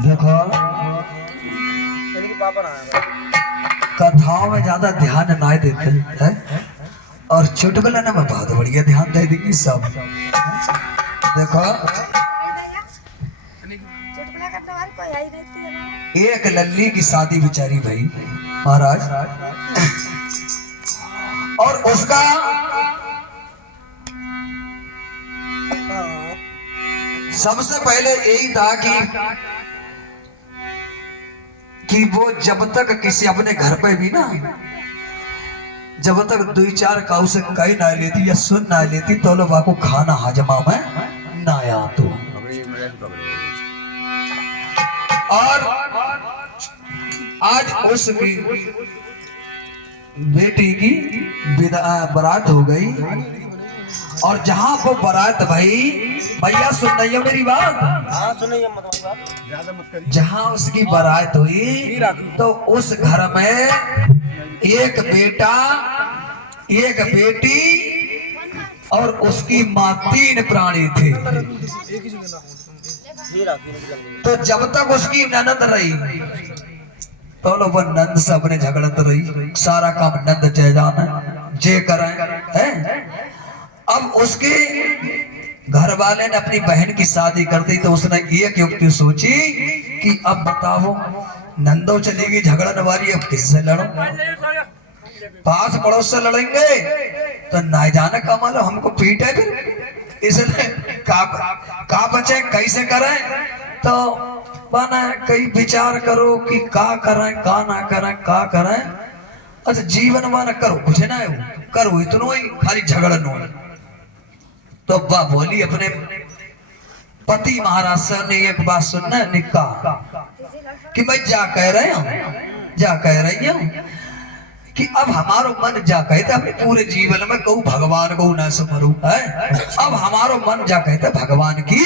देखो कथाओं में ज्यादा ध्यान ना देते हैं और चुटकुला ना मैं बहुत बढ़िया ध्यान दे देंगी सब। देखो एक लल्ली की शादी बेचारी भाई महाराज, और उसका सबसे पहले यही था कि वो जब तक किसी अपने घर पे भी ना, जब तक दो चार काऊ से कही ना लेती या सुन ना लेती तो लोग को खाना हजमा में ना आ तो। और आज उस बेटी की बारात हो गई, और जहां वो बारात भाई, भैया सुन रही है मेरी बात? हाँ सुनिए, जहां उसकी बारात हुई तो उस घर में एक बेटा, एक बेटी और उसकी माँ, तीन प्राणी थे। तो जब तक उसकी ननद रही तो लोग वो नंद से अपने झगड़त रही, सारा काम नंद जय जाना जे कराए है। अब उसके घर वाले ने अपनी बहन की शादी कर दी तो उसने एक युक्ति सोची कि अब बताओ नंदो चलेगी झगड़न वाली, अब किससे लड़ो? पास पड़ोस से लड़ेंगे तो ना जाने का मालूम हमको पीटे फिर, इसलिए का बचे कैसे करें? तो बना कई विचार करो कि का करें का ना करें, का करें। अच्छा जीवन माना करो कुछ ना करो, इतनो ही खाली झगड़न हो। तो बा बोली अपने पति महाराज से ने एक बात सुनना निकाह कि मैं जा कह रहे हूँ, जा कह रही हूँ कि अब हमारो मन जा कहते अपने पूरे जीवन में कहूँ भगवान को न समरू है, अब हमारो मन जा कहते भगवान की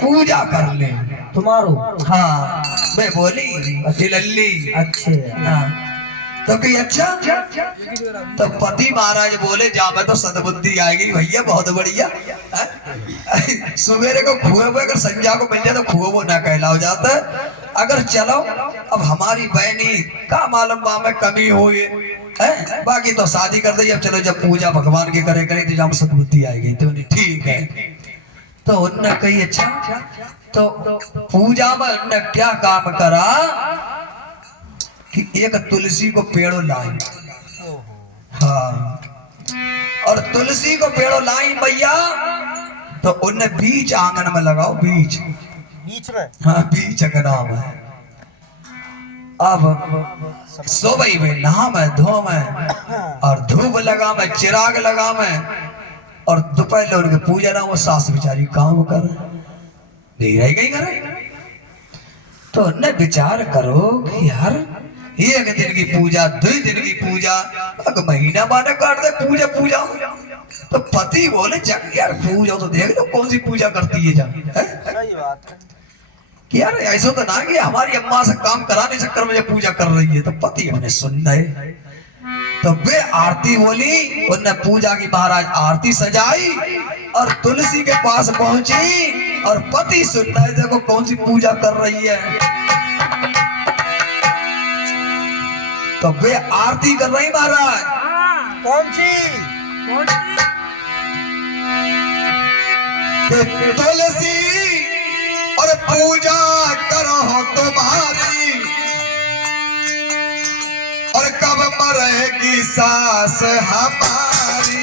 पूजा कर ले तुम्हारो। हाँ मैं बोली लल्ली अच्छे हाँ। तो कि अच्छा, तो पति महाराज बोले जा मैं तो सदबुद्धि आएगी भैया, बहुत बढ़िया। सवेरे को खुए हुए अगर संजा को मिल जाए तो खुए वो ना कहलाओ जाता। अगर चलो अब हमारी बहनी का मालूम बा में कमी हो है, बाकी तो शादी कर दी, अब चलो जब पूजा भगवान की करे करें तो जब सदबुद्धि आएगी तो ठीक है। तो उनने कही अच्छा, तो पूजा में उनने क्या काम करा कि एक तुलसी को पेड़ो लाई। हाँ, और तुलसी को पेड़ो लाई भैया, तो उनने बीच आंगन में लगाओ, बीच में हाँ बीच का नाम है। अब सोबई में नहा में धो में और धूप लगा में चिराग लगा में, और दोपहर उनके पूजा ना वो सास बेचारी काम कर नहीं रह गई करे। तो उनने विचार करो कि यार एक दिन की पूजा, दो दिन की पूजा, अगर महीना माने काट दे पूजा पूजा। तो पति बोले जग यार पूजा तो देख लो कौन सी पूजा करती है जब, सही बात है कि यार ऐसा तो ना कि हमारी अम्मा से काम कराने चक्कर में पूजा कर रही है। तो पति हमने सुन रहे, तो वे आरती बोली, उनने पूजा की महाराज आरती सजाई और तुलसी के पास पहुंची, और पति सुन रहे देखो कौन सी पूजा कर रही है। तो वे आरती कर रही महाराज, कौन सी? तुलसी और पूजा करो तुम्हारी, और कब मरेगी सास हमारी।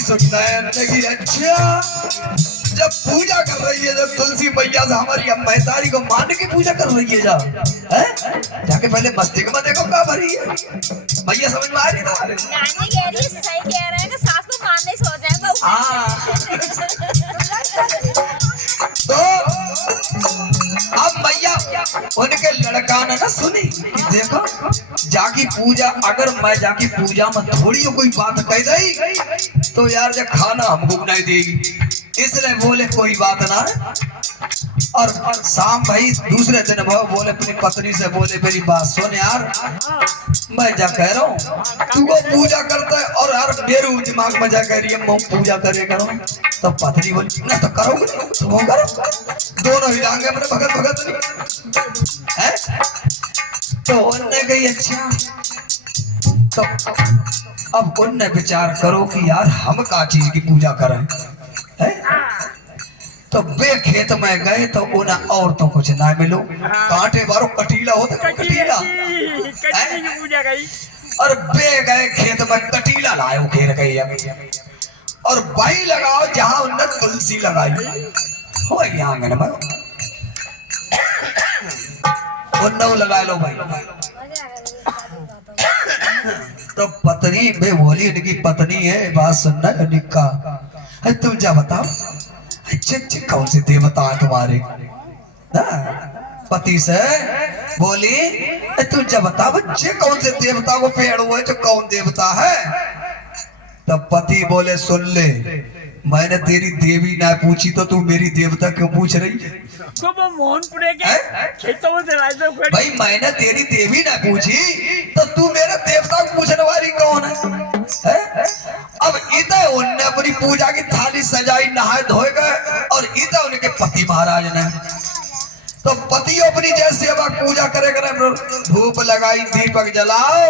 सुनता है कि अच्छा जब पूजा कर रही है, जब तुलसी मैया से हमारी अम्मा तारी को मान के पूजा कर रही है, जाके पहले मस्तिष्क में देखो क्या भरी है। भैया समझ में आ रही है तुम्हारे? जाकी पूजा, अगर मैं जाकी पूजा में थोड़ी कोई बात कह दी तो यार जब खाना हमको नहीं देगी, इसलिए बोले कोई बात ना। और शाम भाई दूसरे दिन भाव बोले अपनी पत्नी से, बोले मेरी बात सुन यार, मैं जा कह रहा हूँ तू वो पूजा करता है और यार मेरे दिमाग में जा कह रही है मैं पूजा करे करो। तो पत्नी बोली ना तो करोगे तो वो करो, दोनों ही जाएंगे अपने भगत भगत नहीं है। तो उनने कही अच्छा, तो अब उनने विचार करो कि यार हम का चीज की पूजा करें है। तो बे खेत में गए तो उन्हें और तो कुछ ना मिलो, कांटे मारो कटीला होता कटीला और बे गए खेत में कटीला लाओ घेर गई और बाई लगाओ जहां उन्होंने तुलसी लगाई हो आंगन में उन्नो लगा लो भाई। तो पत्नी बे बोली, इनकी पत्नी है बात सुनना निका, तुम जा बताओ अच्छे कौन से देवता है तुम्हारे ना। पति से बोली तू जब बता बच्चे कौन से देवता को पेड़ हुए जो कौन देवता है। तब पति बोले सुन ले, मैंने तेरी देवी ना पूछी तो तू मेरी देवता क्यों पूछ रही है। भाई मैंने तेरी देवी ना पूछी तो तू मेरे देवता को पूछने वाली कौन है? अब इधर उनने अपनी पूजा की थाली सजाई, नहाए धोए गए और इधर उनके पति महाराज ने, तो पति अपनी जैसे अब पूजा करे धूप लगाई, दीपक जलाओ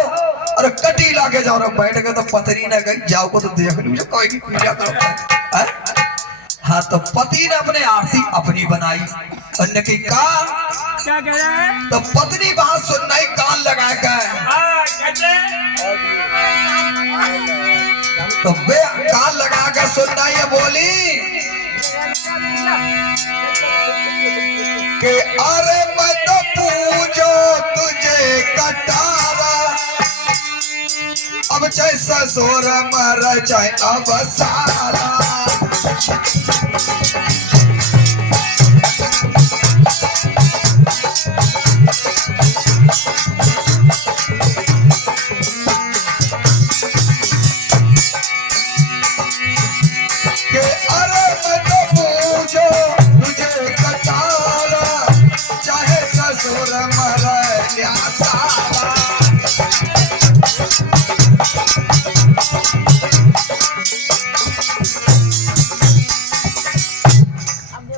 और कटी लाके जाओ बैठ गए। तो पत्नी ने कही जाओ को तो देख लीजिए कोई की पूजा करो। हाँ तो पति ने अपने आरती अपनी बनाई, अन्य की क्या कह रहा है। तो पत्नी बात सुनना ही कान लगा के तो वे कान लगा कर सुनना ये बोली कि अरे मैं तो पूजो तुझे कटारा, अब चाहे ससुर मर चाहे अब सारा।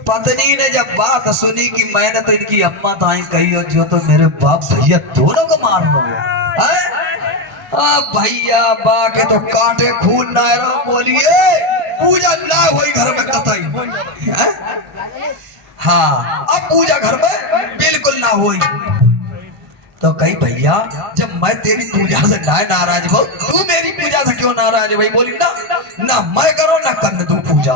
पत्नी ने जब बात सुनी कि मैंने तो इनकी अम्मा ताई कही और जो तो मेरे बाप भैया दोनों को मार दोगे भैया बा के तो कांटे खून ना बोलिए पूजा ना हुई घर में कतई। हाँ अब पूजा घर में बिल्कुल ना हुई। तो कही भैया जब मैं तेरी पूजा से ना नाराज हो तू मेरी पूजा से क्यों नाराज है। भाई बोली ना ना मैं करो ना करने तू पूजा।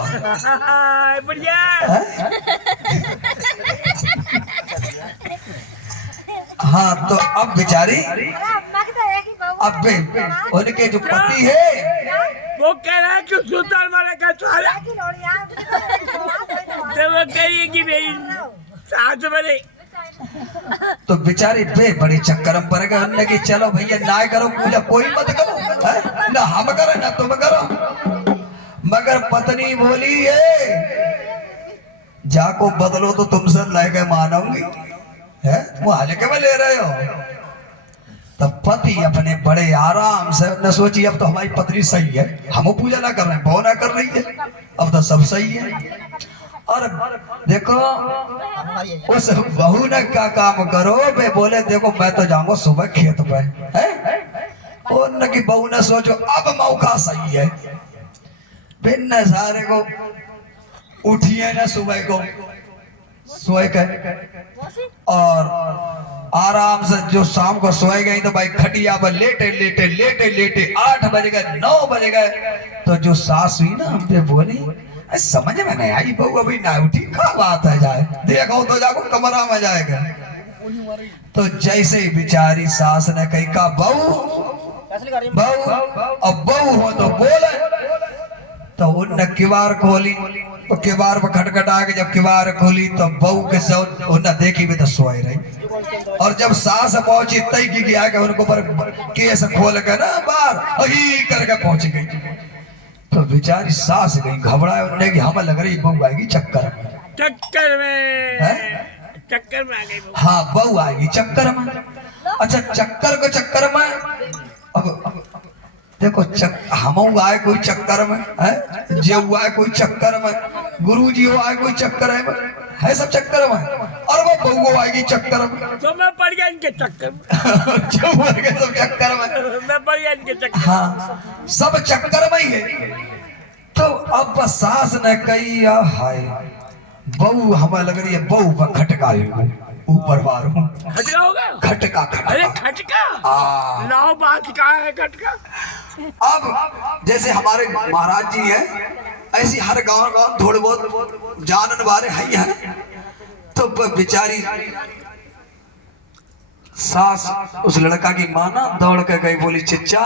हाँ तो अब बेचारी अब उनके जो पति है वो कह रहा है कि सुल्तान वाला का साला तो वो कहिए कि मेरी सास बने। तो बेचारे बे बड़े चक्कर में पड़ गए। उन्होंने कि चलो भैया ना करो पूजा, कोई मत करो है? ना हम करो ना तुम करो। मगर पत्नी बोली है जाको बदलो तो तुमसे लेके मानूंगी है, वो हल्के में ले रहे हो। तब पति अपने बड़े आराम से न सोची अब तो हमारी पत्नी सही है, हम पूजा ना कर रहे हैं, बहु ना कर रही है, अब तो सब सही है। और देखो उस बहू ने क्या काम करो बे बोले देखो मैं तो जाऊंगा सुबह खेत पे है। और न कि बहू ने सोचो अब मौका सही है, बिन सारे को उठिए ना सुबह को सोए के और आराम से जो शाम को सोए गई तो भाई खटिया पर लेटे लेटे लेटे लेटे 8 बज गए 9 बज गए। तो जो सास हुई ना हम पे बोली समझ में नहीं आई बहू अभी ना उठी क्या बात है, जाए देखो तो जाको कमरा में जाएगा। तो जैसे ही बेचारी सास ने कही का बहू बहू अब बहू हो तो बोले। तो उनने किवार खोली तो किवार पर खटखटा के जब किवार खोली तो बहू के सब उन्हें देखी भी तो सोए रही। और जब सास पहुंची तय की गया कि उनको पर केस खोल के ना बाहर अही करके पहुंच गई। तो बेचारी सास गई घबराए, उन्हें कि हमें लग रही बहू आएगी चक्कर में। चक्कर में हैं? चक्कर में आ गई बहू। हाँ बहू आएगी चक्कर में। अच्छा चक्कर को चक्कर में अब देखो हम आए कोई चक्कर में है, जे आए कोई चक्कर में, गुरु जी आए कोई चक्कर है सब चक्कर में, और वो बहू आएगी चक्कर में। तो मैं पड़ गया इनके चक्कर में। जो मर गए सब चक्कर में। मैं पड़ गया इनके चक्कर में। हाँ सब चक्कर में ही है। तो अब सास ने कही हाय बहू हमें लग रही है बहू पर खटका ऊपर मारू। खटका होगा? खटका अरे खटका। खटका लाओ बात कहाँ है खटका। अब जैसे हमारे महाराज जी हैं ऐसी हर गांव थोड़े बहुत जानन वाले हैं। तो बेचारी सास उस लड़का की माँ ना दौड़ के गई, बोली चिच्चा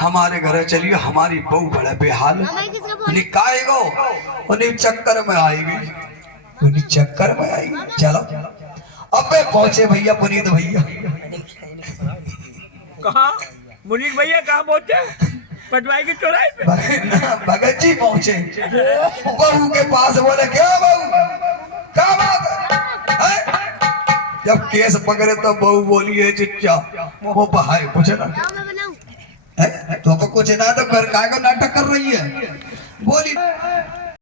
हमारे घर चलिए, हमारी बहू बड़ा बेहाल है। काहे गो उन्हें चक्कर में आएगी, उन्हें चक्कर में आएगी। चलो अबे पहुंचे भैया पुनीत भैया। कहाँ मुनीर भैया कहाँ पहुंचे? पटवाई की चौराहे पे। भगत जी पहुंचे बहू के पास, बोले क्या बहू क्या बात है? जब केस पकड़े तो बहू बोली है चिच्चा वो बहाए कुछ ना है? तो कुछ ना तो घर का नाटक कर रही है। बोली